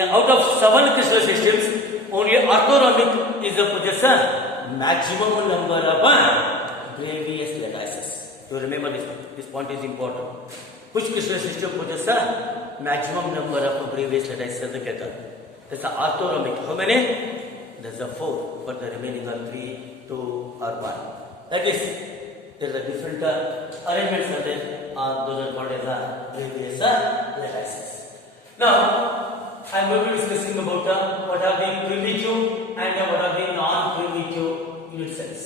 out of 7 crystal systems, only orthorhombic is the possessor maximum number of previous lattices. So remember this point is important. Which crystal system possesses maximum number of previous lattices ಅಂತ ಕೇಳ್ತಾರೆ. That's orthorhombic. How many? There's a 4, but the remaining are 3, 2 or 1. That is, there are different arrangements are there. Those are called as previous lattices. Now, I am going to be discussing about what are the primitive and what are the non-primitive unit cells.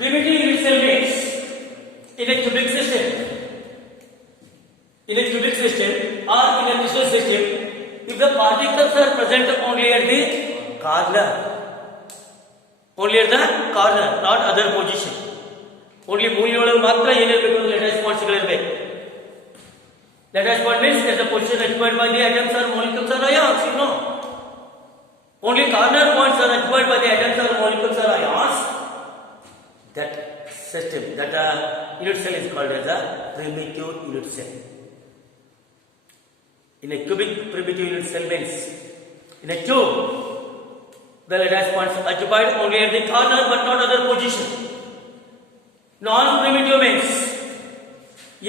Primitive unit cell means in a cubic system, or in a crystal system, if the particles are present only at the corner, not other position, only ಮೂಲೆಯೊಳಗೆ ಮಾತ್ರ ಏನಿರಬೇಕು ಅಂದ್ರೆ lattice points ಗಳಿರಬೇಕು. Lattice point means that the position occupied by the atoms or molecules or ions, you know. Only corner points are occupied by the atoms or molecules or ions. That system, that unit cell is called as a primitive unit cell. In a cubic, primitive unit cell means in a cube, the lattice points occupied only at the corner but not other position. Non-primitive means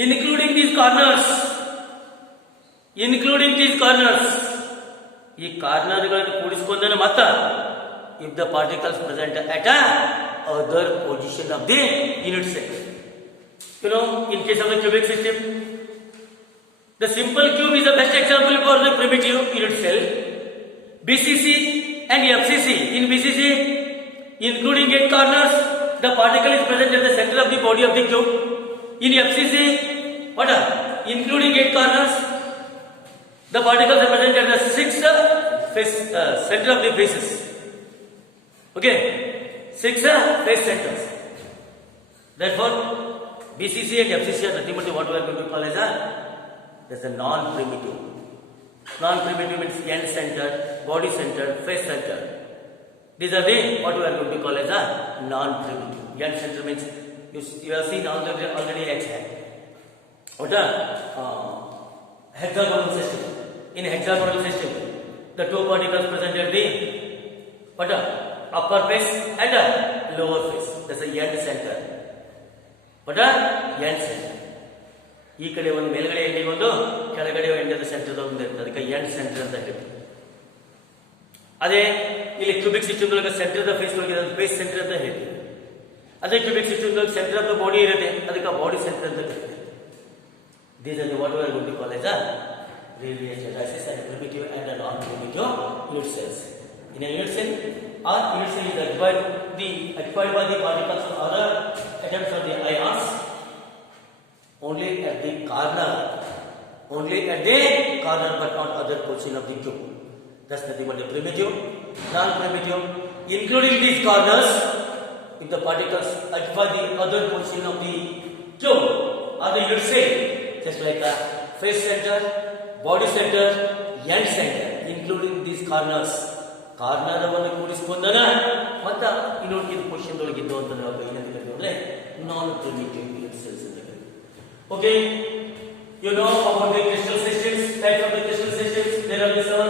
including these corners, ಈ ಕಾರ್ನರ್ಗಳನ್ನು ಕೂಡಿಸಿಕೊಂಡರೆ ಮಾತ್ರ if the particles present at a other position of the unit cell. You know, in case of the cubic system, the simple cube is the best example for the primitive unit cell. BCC and FCC. In BCC, including 8 corners, the particle is present at the center of the body of the cube. In FCC, including 8 corners, the particles are present at the 6 center of the faces. Okay, 6 face centers. Therefore, BCC and FCC are nothing but what we are going to call as a non-primitive. Non-primitive means end center, body center, face center. These are the what we are going to call as a non-primitive. End center means you have seen already X hand. What hexagonal system. In hexagonal system, the 2 particles present at the upper face and lower face. That's the end center. End center. ಈ ಕಡೆ ಒಂದು ಮೇಲ್ಗಡೆ ಎಂಡಿಗೆ ಒಂದು ಕೆಳಗಡೆ ಎಂಡಿನ centre ಒಂದು ಇರ್ತದೆ, ಅದಕ್ಕೆ end centre ಅಂತ ಹೇಳ್ತೀವಿ. ಅದೇ ಇಲ್ಲಿ ಕ್ಯೂಬಿಕ್ ಸಿಸ್ಟಮ್ ಒಳಗೆ ಸೆಂಟರ್ ಆಫ್ ಫೇಸ್ ಒಳಗೆ ಫೇಸ್ ಸೆಂಟರ್ ಅಂತ ಹೇಳ್ತೀವಿ. ಅದೇ ಕ್ಯೂಬಿಕ್ ಸಿಸ್ಟಮ್ ಒಳಗೆ ಸೆಂಟರ್ ಆಫ್ ದ ಬಾಡಿ ಇರುತ್ತೆ, ಅದಕ್ಕೆ ಬಾಡಿ ಸೆಂಟರ್ ಅಂತ ಹೇಳ್ತೀವಿ. These are the what we are going to call as a previous lattices and primitive and non-primitive unit cells. In a unit cell, unit cell is occupied by the particles or atoms or the ions only at the corner but not other portion of the cube. That's nothing but the primitive. Non-primitive, including these corners, if the particles occupy the other portion of the cube or the unit cell, just like a face center, body center, end center, including these corners. ಕಾರ್ನರವನ್ನು ಕೂಡಿಸಿಕೊಂಡಾಗ ಮತ್ತೆ ಇನ್ನೊಂದು position ಒಳಗೆ ಇದ್ದು ಅಂತ ನಾವು ಏನಂತ ಕರೀತೀವಿ, non-primitive unit cells ಅಂತ ಕರೀತೀವಿ. Okay, you know about the crystal systems, types of the crystal systems. There are 7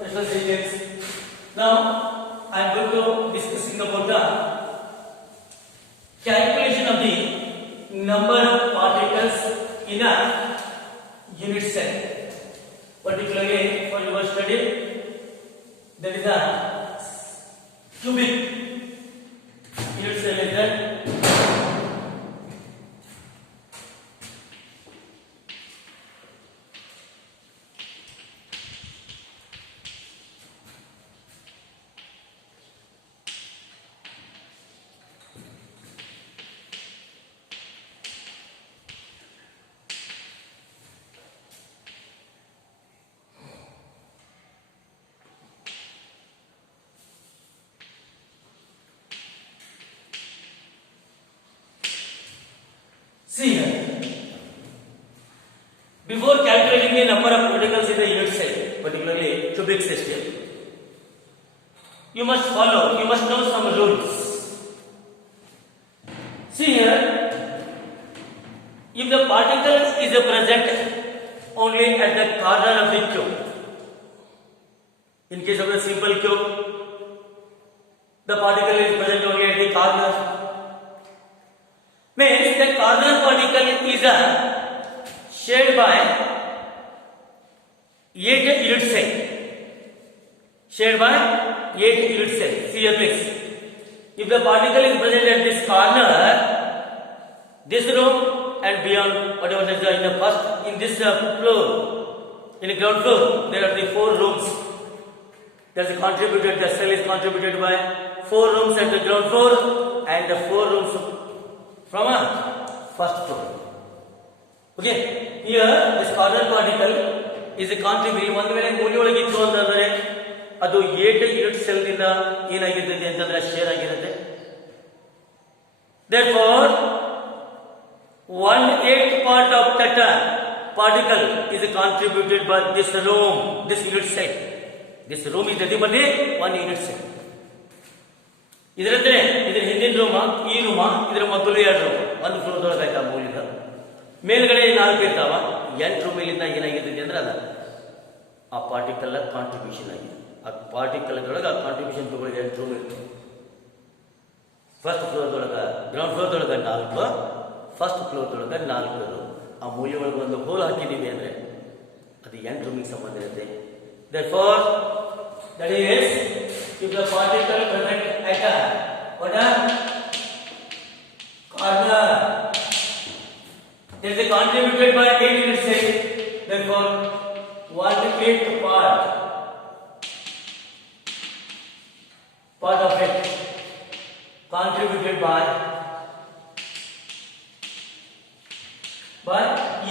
crystal systems. Now I am going to discussing about the calculation of the number of particles in a unit cell. Particularly for your study, there is a cubic unit cell is that see here. Before calculating the number of particles in the unit cell, particularly cubic system, you must know some rules. See here, if the particle is present only at the corner of the cube. In case of the simple cube, the particle is present only at the corner. Means the corner particle is shared by 8 unit cell. Shared by 8 unit cell. See here please. If the particle is present at this corner, this room and beyond, whatever is in the first, in this floor, in the ground floor, there are the 4 rooms. There is contributed, the cell is contributed by 4 rooms at the ground floor and the 4 rooms from a first floor. Okay, here this corner particle is a contributing. ಒಂದು ವೇಳೆ ಮೂಲೆ ಒಳಗೆ ಇತ್ತು ಅಂತಂದ್ರೆ ಅದು 8 unit cell ದಿಂದ ಏನಾಗಿರುತ್ತೆ ಅಂತಂದ್ರೆ ಶೇರ್ ಆಗಿರುತ್ತೆ. Therefore 1/8 part of that particle is contributed by this room, this unit cell. This room is nothing but 1 unit cell. ಇದರಂತೆ ಇದರ ಹಿಂದಿನ ರೂಮ, ಈ ರೂಮ, ಇದರ ಮೊದಲು 2 ರೂಮ್, ಒಂದು ಫ್ಲೋರ್ ಒಳಗೆ ಆಯ್ತಾ ಮೂಲಿಕ. ಮೇಲ್ಗಡೆ 4 ಇರ್ತಾವ, 8 ರೂಮ್ ಇಲ್ಲಿಂದ ಏನಾಗಿರ್ತದೆ ಅಂದ್ರೆ ಅದ ಆ ಪಾರ್ಟಿಕಲ್ ಕಾಂಟ್ರಿಬ್ಯೂಷನ್ ಆಗಿದೆ. ಆ ಪಾರ್ಟಿಕಲ್ ಒಳಗೆ ಆ ಕಾಂಟ್ರಿಬ್ಯೂಷನ್ ತಗೊಳ್ಳಿ 8 ರೂಮ್ ಇರ್ತದೆ. ಫಸ್ಟ್ ಫ್ಲೋರ್ ಒಳಗೆ, ಗ್ರೌಂಡ್ ಫ್ಲೋರ್ ಒಳಗೆ 4, ಫಸ್ಟ್ ಫ್ಲೋರ್ ಒಳಗೆ 4 ರೂಮ್. ಆ ಮೂಲೆ ಒಳಗೆ ಒಂದು ಹೋಲ್ ಹಾಕಿದೀವಿ ಅಂದ್ರೆ ಅದು 8 ರೂಮಿಗೆ ಸಂಬಂಧ ಇರುತ್ತೆ. Therefore, that is, if the particle present at a corner, it is contributed by 8 unit cell. Therefore, 1/8 part of it contributed by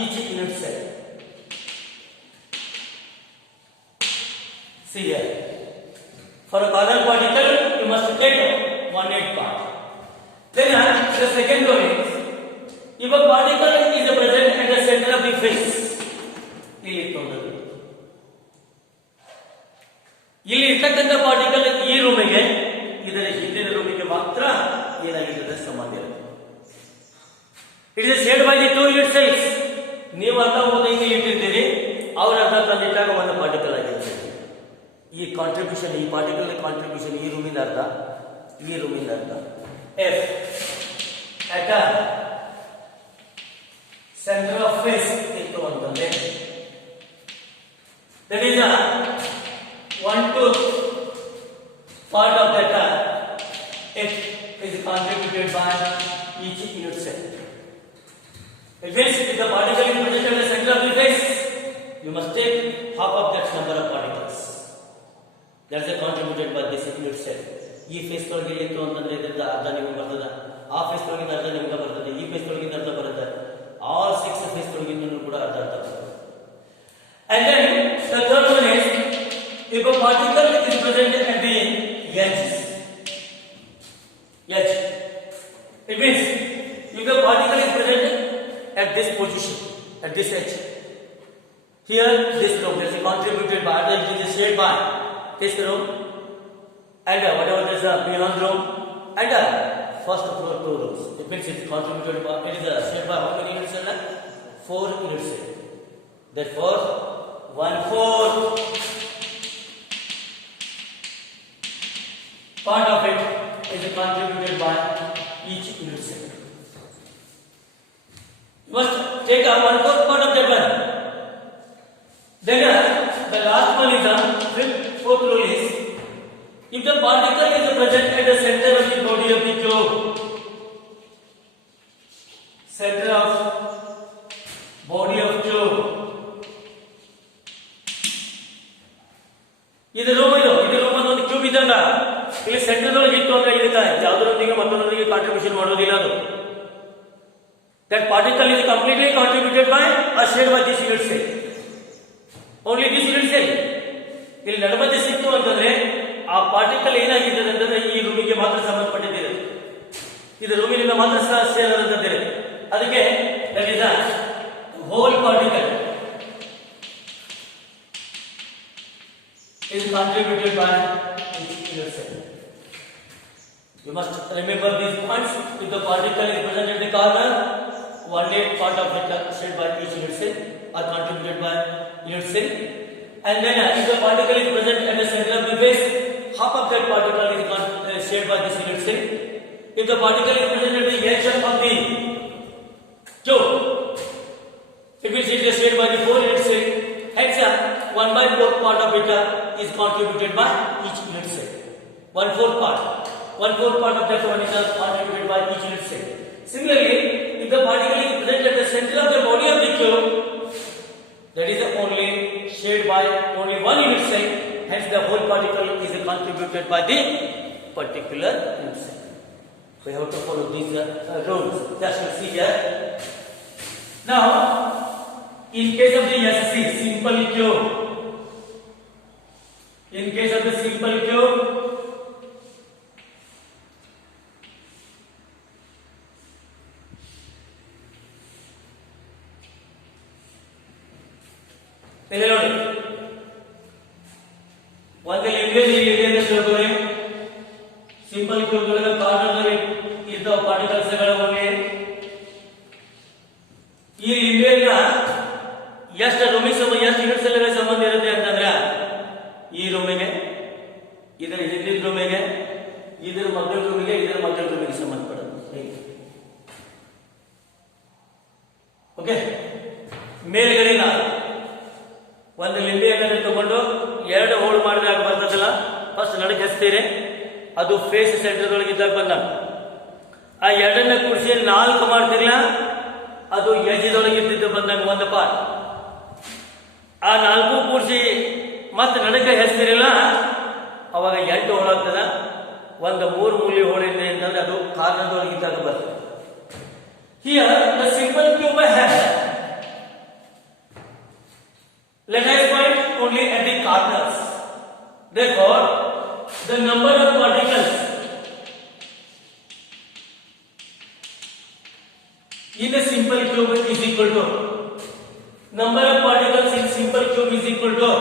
each unit cell. See here, for a corner particle you must take 1/8 part. Then the second one is, if a particle is present at the center of the face, ಇಲ್ಲಿ ಇರ್ತಕ್ಕಂಥ particle ಈ ರೂಮಿಗೆ, ಇದರ ಹಿಂದಿನ ರೂಮಿಗೆ ಮಾತ್ರ ಏನಾಗಿರ್ತದೆ ಸಂಬಂಧ ಇರುತ್ತೆ. It is shared by the 2 unit cells. ನೀವು ಅರ್ಧ ಮುಂದೆ ಇಲ್ಲಿ ಇಟ್ಟಿರ್ತೀರಿ, ಅವರ ಅರ್ಧ ತಂದಿಟ್ಟಾಗ ಒಂದು ಪಾರ್ಟಿಕಲ್ ಆಗಿರ್ತದೆ. ಈ ಕಾಂಟ್ರಿಬ್ಯೂಷನ್, ಈ ಪಾರ್ಟಿಕಲ್ ಕಾಂಟ್ರಿಬ್ಯೂಷನ್ ಈ ರೂಮಿಂದ ಅರ್ಧ, ಈ ರೂಮಿಂದ ಅರ್ಧ. F at centre of face ಇತ್ತು ಅಂತಂದ್ರೆ that is a 1/2 part of that it is contributed by each unit cell. It means if the particle is present at the center of the face, you must take half of that number of particles. That is contributed by this unit cell. ಈ face ಒಳಗೆ ಇತ್ತು ಅಂತಂದ್ರೆ ಇದರಿಂದ ಅರ್ಧ ನಿಮಗೆ ಬರ್ತದೆ, ಆ face ಒಳಗಿಂದ ಅರ್ಧ ನಿಮಗೆ ಬರ್ತದೆ, ಈ ಫೇಸ್ ಒಳಗಿಂದ ಅರ್ಧ ಬರುತ್ತೆ, ಆಲ್ 6 ಫೇಸ್ ಒಳಗಿಂದ ಕೂಡ ಅರ್ಧ ಅರ್ಧ ಬರ್ತದೆ. And then the third one is, if a particle is present at the edge, it means if the particle is present at this position, at this edge, here this room is contributed by, it is shared by this room and whatever is beyond room and first floor 2 rooms. It means it is contributed by, it is shared by how many units? 4 units. Therefore 1/4 part of it is contributed by each unit cell. You must take a 1/4 part of that one. Then the last one is the fourth rule is, if the particle is present at the center of the body of the cube, center of body of cube, ಇದು room ಒಂದು cube ಇದ್ದಂಗ ಇಲ್ಲಿ centre ಒಳಗೆ ಇತ್ತು ಅಂದ್ರೆ ಇದಕ್ಕೆ ಯಾವುದರೊಂದಿಗೆ ಮತ್ತೊಂದೊಂದಿಗೆ contribution ಮಾಡೋದಿಲ್ಲ ಅದು. That particle is completely contributed by shared by this unit cell, only this unit cell. ಇಲ್ಲಿ ನಡುಮಧ್ಯೆ ಸಿಕ್ತು ಅಂತಂದ್ರೆ ಆ ಪಾರ್ಟಿಕಲ್ ಏನಾಗಿರ್ತದೆ ಅಂತಂದ್ರೆ ಈ ರೂಮಿಗೆ ಮಾತ್ರ ಸಂಬಂಧಪಟ್ಟಿದೆ, ಇದು ರೂಮಿನಿಂದ ಮಾತ್ರ ಸೇರಿದಂತಿದೆ. ಅದಕ್ಕೆ that is hole particle is contributed by each unit cell. You must remember these points. If the particle is present at the corner, 1/8 part of it shared by each unit cell. are contributed by unit cell. And then if the particle is present at the center of the phase, half of that particle is shared by this unit cell. If the particle is present at the edge of the tube, it means it is shared by the 4 unit cell. Hence, 1/4 part of it is contributed by each unit cell. 1/4 part. 1/4 part of that one is contributed by each unit cell. Similarly, if the particle is present at the center of the body of the tube, that is only shared by only one unit cell. Hence, the whole particle is contributed by the particular unit cell. We have to follow these rules. Just to see here. Now, in case of the SC, simple tube. In case of the simple tube, ಒಂದು ಲಿಂಗೇಜ್ simple ಕ್ಯೂಬ್ಗಳ corner ಇದ್ದ particles ಗಳ ಬಗ್ಗೆ ಈ ಲಿಂಗೇಜ್ ಎಷ್ಟು ರೂಮಿಗೆ ಎಷ್ಟು unit ಸೆಲ್ಗಳ ಸಂಬಂಧ ಇರುತ್ತೆ ಅಂತಂದ್ರೆ ಈ ರೂಮಿಗೆ ಇದರ ಹಿಂದಿನ ರೂಮಿಗೆ ಇದರ ಮಧ್ಯದ ರೂಮಿಗೆ ಇದರ ಮಧ್ಯದ ರೂಮಿಗೆ ಸಂಬಂಧಪಡುತ್ತೆ. ಓಕೆ, ಮೇಲ್ಗಡೆ ಒಂದು ಲಿಂಬೆಯನ್ನು ತಗೊಂಡು 2 ಹೋಲ್ ಮಾಡಿದಾಗ ಬರ್ತದಲ್ಲ, ಫಸ್ಟ್ ನಡಕ್ಕೆ ಹಚ್ತೀರಿ, ಅದು ಫೇಸ್ ಸೆಂಟರ್ ಒಳಗೆ ಇದ್ದಾಗ ಬಂದಾಗ ಆ 2ನ್ನ ಕೂಡಿಸಿ 4 ಮಾಡ್ತಿರ್ಲ, ಅದು ಎಜ್ಜದೊಳಗೆ ಇದ್ದಿದ್ದು ಬಂದಾಗ ಒಂದು ಪಾರ್ಟ್. ಆ 4 ಕೂಡಿಸಿ ಮತ್ತೆ ನಡಕ್ಕೆ ಹಚ್ತಿರಲ್ಲ, ಅವಾಗ 8 ಹೋಲ್ ಆಗ್ತದ. ಒಂದು 3 ಮೂಲಿ ಹೋಳಿದೆ ಅಂತಂದ್ರೆ ಅದು ಕಾರ್ನದೊಳಗೆ ಇದ್ದಾಗ ಬರ್ತದೆ. Here the simple cube has lattice point only at the corners. Therefore, the number of particles in a simple cube is equal to number of particles in simple cube is equal to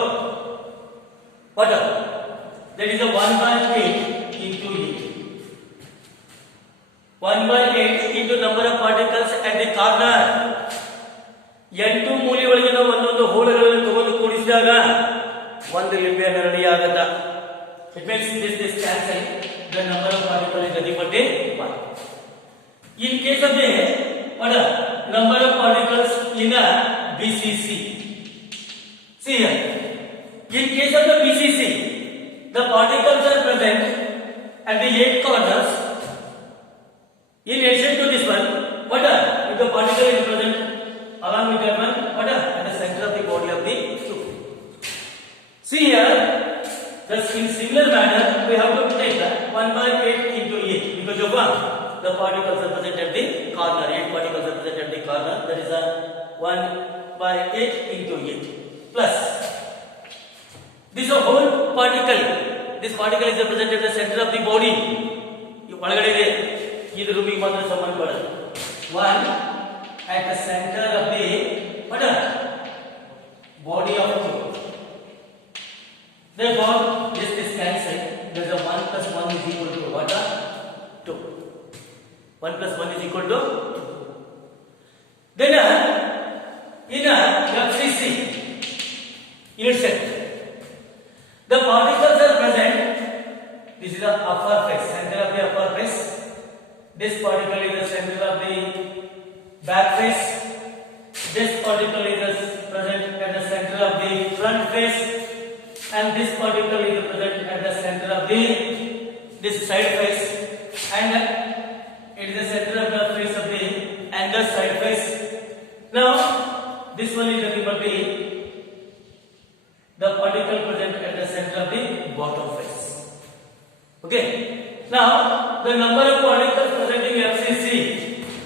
what? That is a 1/8 into 8. 1/8 into number of particles at the corner. 8 ಮೂಲೆ ಒಳಗೆ ನಾವು ಒಂದೊಂದು ಹೋಳುಗಳನ್ನು ತಗೊಂಡು ಕೂಡಿಸಿದಾಗ ಒಂದು ಲಿಂಬೆಯನ್ನು ready ಆಗುತ್ತ. It means this cancel the number of particles is nothing but 1. In case of the what number of particles in a BCC, see here, in case of the BCC, the particles are present at the 8 corners. In addition to this one, what if the particle is present along with that one, what at the center of the body of the tube. See here, thus in similar manner we have to take 1/8 into 8 because of the particles are present at the corner. 8 particles are present at the corner. That is a 1/8 into 8 plus this whole particle. This particle is present at the center of the body. ಒಳಗಡೆ ಇದೆ, ಇದು ರೂಮಿಗೆ ಮಾತ್ರ ಸಂಬಂಧಪಡುತ್ತೆ. 1 at the center of the what body of tube. Therefore, this is cancelled. There is a 1 plus 1 is equal to what? 2. 1 plus 1 is equal to 2. Then in a FCC unit cell, the particles are present. This is the upper face, center of the upper face. This particle is the center of the back face. This particle is present at the center of the front face, and this particle is present at the center of this side face, and it is the center of the face of the angle side face. Now, this one is nothing but the particle present at the center of the bottom face. Okay. Now, the number of particles present in FCC.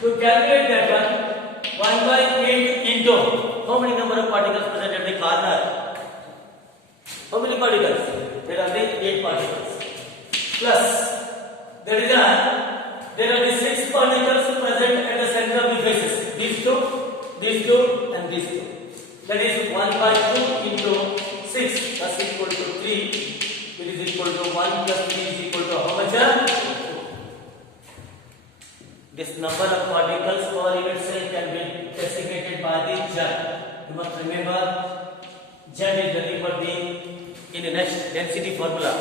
To calculate that one, 1/8 into how many number of particles present at the corner? How many particles? There are the 8 particles. Plus, there are the 6 particles present at the center of the faces. These two, and these two. That is 1/2 into 6. That's equal to 3. It is equal to 1 plus 3 is equal to how much? This number of particles per unit cell can be designated by the jar. you must remember Z is nothing but the, in the next density formula,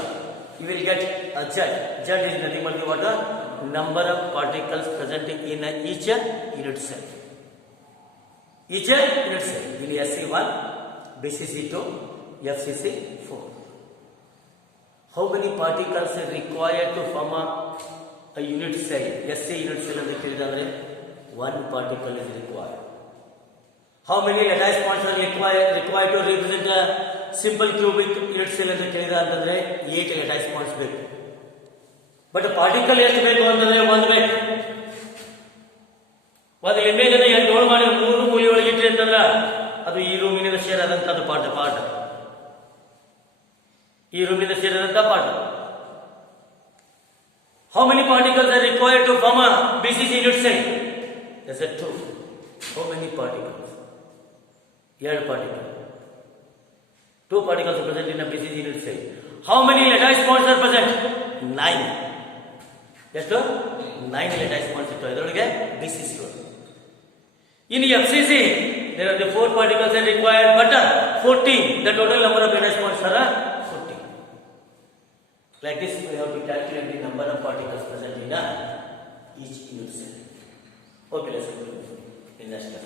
you will get a Z. Z is nothing but the what? The number of particles present in each unit cell. Each unit cell, in SC1, BCC2, FCC4. How many particles are required to form a unit cell? SC unit cell ಅಂತ ಕೇಳಿದ್ರೆ 1 particle is required. How many lattice points are required to represent a simple cubic unit cell ಅಂತ ಕೇಳಿದ್ರೆ 8 lattice points ಬೇಕು. But particle ಎಷ್ಟು ಬೇಕು ಅಂತಂದ್ರೆ 1 ಬೇಕು. ಒಂದು ಇಮೇಜ್ ಅನ್ನು ಎಂಟು ಮಾಡಿ 3 ಮೂಲೆ ಒಳಗೆ ಇಟ್ಟರೆ ಅಂತಂದ್ರೆ ಅದು ಈ ರೂಮಿನಿಂದ ಶೇರ್ ಆದಂತದ್ದು ಪಾರ್ಟ್ ಈ ರೂಮಿನಿಂದ ಶೇರ್ ಆದಂತ part. How many particles are required to form a BCC unit cell? That's a 2. How many particles? 2 particles. 2 particles are present in a BCC unit cell. How many lattice points are present? 9. ಎಷ್ಟು 9 lattice points ಇತ್ತು ಇದರೊಳಗೆ BCC ಒಳಗೆ. In FCC there are the 4 particles are required, but 14. The total number of lattice points are 14. Like this we have to calculate the number of particles present in each unit cell. Okay, let's go in next class.